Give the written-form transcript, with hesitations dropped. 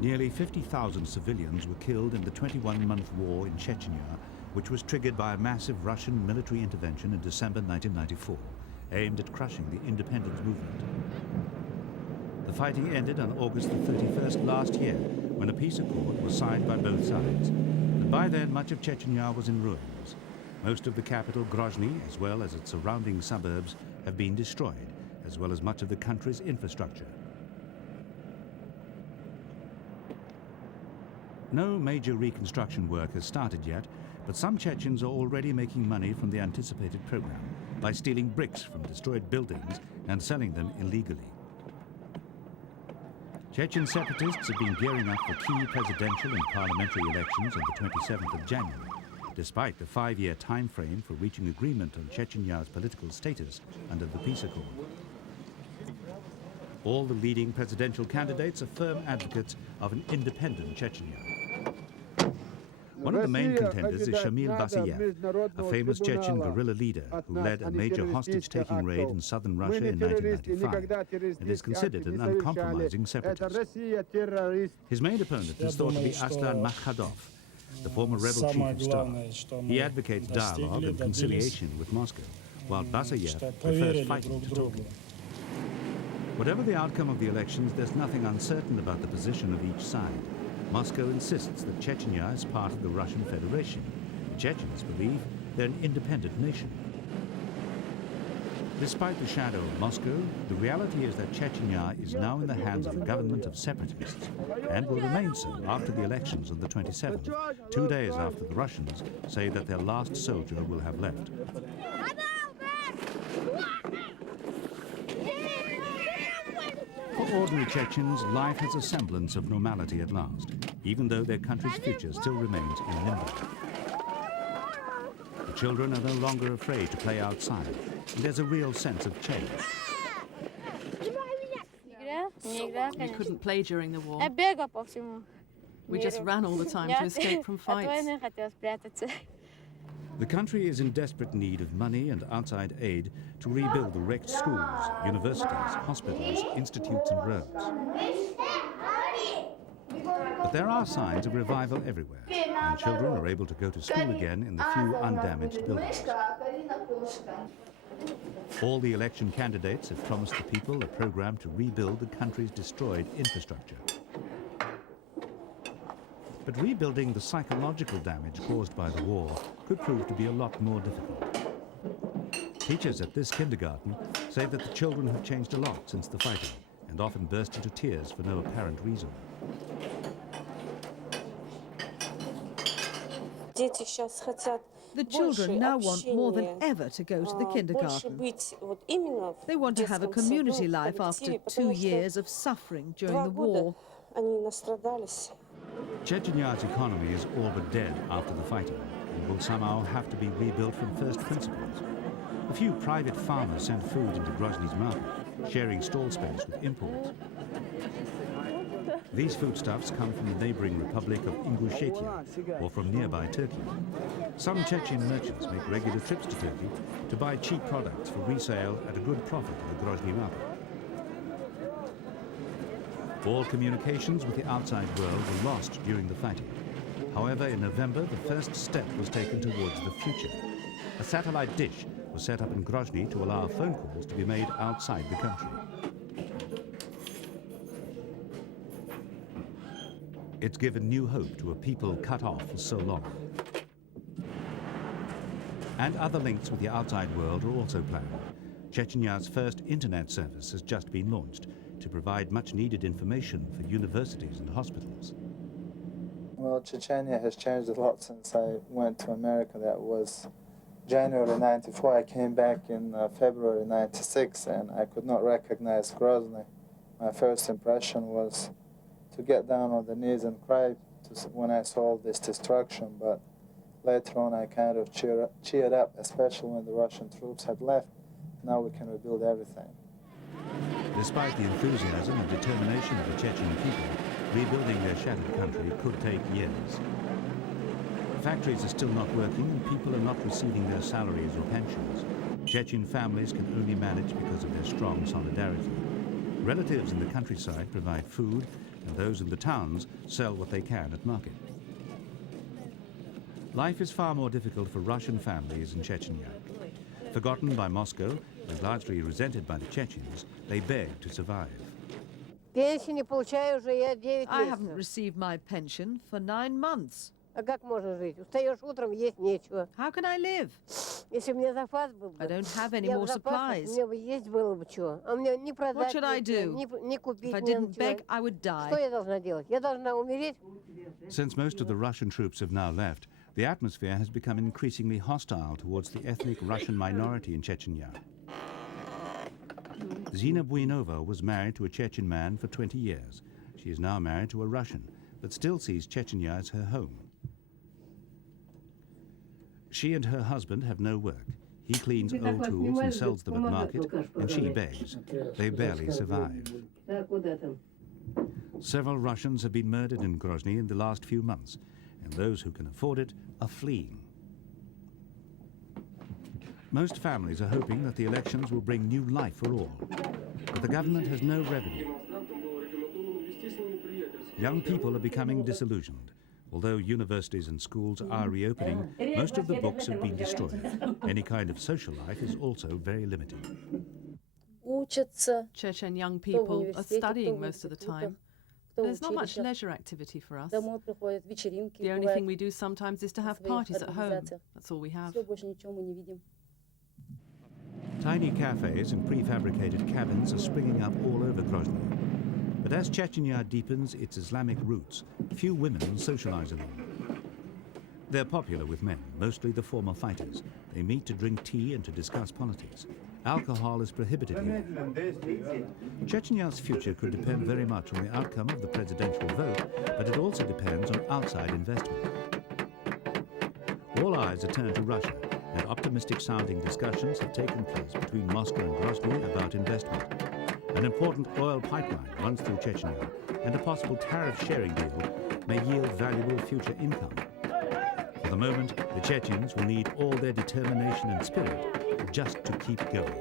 Nearly 50,000 civilians were killed in the 21-month war in Chechnya, which was triggered by a massive Russian military intervention in December 1994, aimed at crushing the independence movement. The fighting ended on August the 31st last year, when a peace accord was signed by both sides. But by then, much of Chechnya was in ruins. Most of the capital, Grozny, as well as its surrounding suburbs, have been destroyed, as well as much of the country's infrastructure. No major reconstruction work has started yet, but some Chechens are already making money from the anticipated program by stealing bricks from destroyed buildings and selling them illegally. Chechen separatists have been gearing up for key presidential and parliamentary elections on the 27th of January, despite the 5-year time frame for reaching agreement on Chechenya's political status under the peace accord. All the leading presidential candidates are firm advocates of an independent Chechnya. One of the main contenders is Shamil Basayev, a famous Chechen guerrilla leader who led a major hostage-taking raid in southern Russia in 1995 and is considered an uncompromising separatist. His main opponent is thought to be Aslan Makhadov, the former rebel chief of staff. He advocates dialogue and conciliation with Moscow, while Basayev prefers fighting to talking. Whatever the outcome of the elections, there's nothing uncertain about the position of each side. Moscow insists that Chechnya is part of the Russian Federation. The Chechens believe they're an independent nation. Despite the shadow of Moscow, the reality is that Chechnya is now in the hands of a government of separatists and will remain so after the elections on the 27th, 2 days after the Russians say that their last soldier will have left. For ordinary Chechens, life has a semblance of normality at last, even though their country's future still remains in limbo. The children are no longer afraid to play outside, and there's a real sense of change. We couldn't play during the war. We just ran all the time to escape from fights. The country is in desperate need of money and outside aid to rebuild the wrecked schools, universities, hospitals, institutes and roads. But there are signs of revival everywhere, and children are able to go to school again in the few undamaged buildings. All the election candidates have promised the people a program to rebuild the country's destroyed infrastructure. But rebuilding the psychological damage caused by the war could prove to be a lot more difficult. Teachers at this kindergarten say that the children have changed a lot since the fighting and often burst into tears for no apparent reason. The children now want more than ever to go to the kindergarten. They want to have a community life after 2 years of suffering during the war. Chechenya's economy is all but dead after the fighting and will somehow have to be rebuilt from first principles. A few private farmers send food into Grozny's market, sharing stall space with imports. These foodstuffs come from the neighboring republic of Ingushetia or from nearby Turkey. Some Chechen merchants make regular trips to Turkey to buy cheap products for resale at a good profit in the Grozny market. All communications with the outside world were lost during the fighting. However, in November, the first step was taken towards the future. A satellite dish was set up in Grozny to allow phone calls to be made outside the country. It's given new hope to a people cut off for so long. And other links with the outside world are also planned. Chechenya's first internet service has just been launched to provide much-needed information for universities and hospitals. Well, Chechnya has changed a lot since I went to America. That was January '94. I came back in February '96, and I could not recognize Grozny. My first impression was to get down on the knees and cry when I saw this destruction, but later on I kind of cheered up, especially when the Russian troops had left. Now we can rebuild everything. Despite the enthusiasm and determination of the Chechen people, rebuilding their shattered country could take years. Factories are still not working and people are not receiving their salaries or pensions. Chechen families can only manage because of their strong solidarity. Relatives in the countryside provide food, and those in the towns sell what they can at market. Life is far more difficult for Russian families in Chechnya. Forgotten by Moscow and largely resented by the Chechens, they beg to survive. I haven't received my pension for 9 months. How can I live? I don't have any more supplies. What should I do? If I didn't beg, I would die. Since most of the Russian troops have now left, the atmosphere has become increasingly hostile towards the ethnic Russian minority in Chechnya. Zina Buinova was married to a Chechen man for 20 years. She is now married to a Russian, but still sees Chechnya as her home. She and her husband have no work. He cleans old tools and sells them at market, and she begs. They barely survive. Several Russians have been murdered in Grozny in the last few months, and those who can afford it are fleeing. Most families are hoping that the elections will bring new life for all, but the government has no revenue. Young people are becoming disillusioned. Although universities and schools are reopening, most of the books have been destroyed. Any kind of social life is also very limited. Chechen young people are studying most of the time. There's not much leisure activity for us. The only thing we do sometimes is to have parties at home. That's all we have. Tiny cafes and prefabricated cabins are springing up all over Grozny. But as Chechnya deepens its Islamic roots, few women socialize in them. They're popular with men, mostly the former fighters. They meet to drink tea and to discuss politics. Alcohol is prohibited here. Chechnya's future could depend very much on the outcome of the presidential vote, but it also depends on outside investment. All eyes are turned to Russia, and optimistic-sounding discussions have taken place between Moscow and Grozny about investment. An important oil pipeline runs through Chechnya, and a possible tariff-sharing deal may yield valuable future income. For the moment, the Chechens will need all their determination and spirit just to keep going.